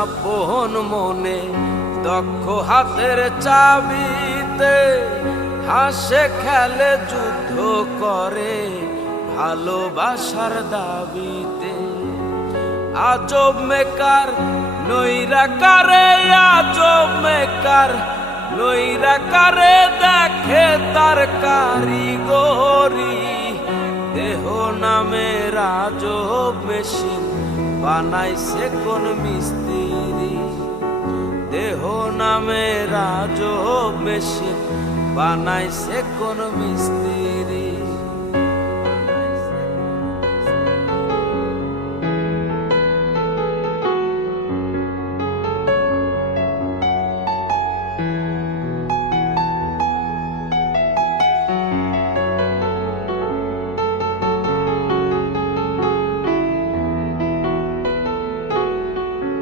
আপন মনে দক্ষ হাতের চাবিতে হাসে খেলে যুদ্ধ করে ভালোবাসার দাবিতে। আজব মেকার নৈরাকারে, আজব মেকার নৈরাকারে দেখে তার কারিগরি। দেহ নামের আজব মেশিন বানাইছে কোন মিস্ত্রি। দেহ নামের আজব মেশিন বানাইছে কোন মিস্ত্রি।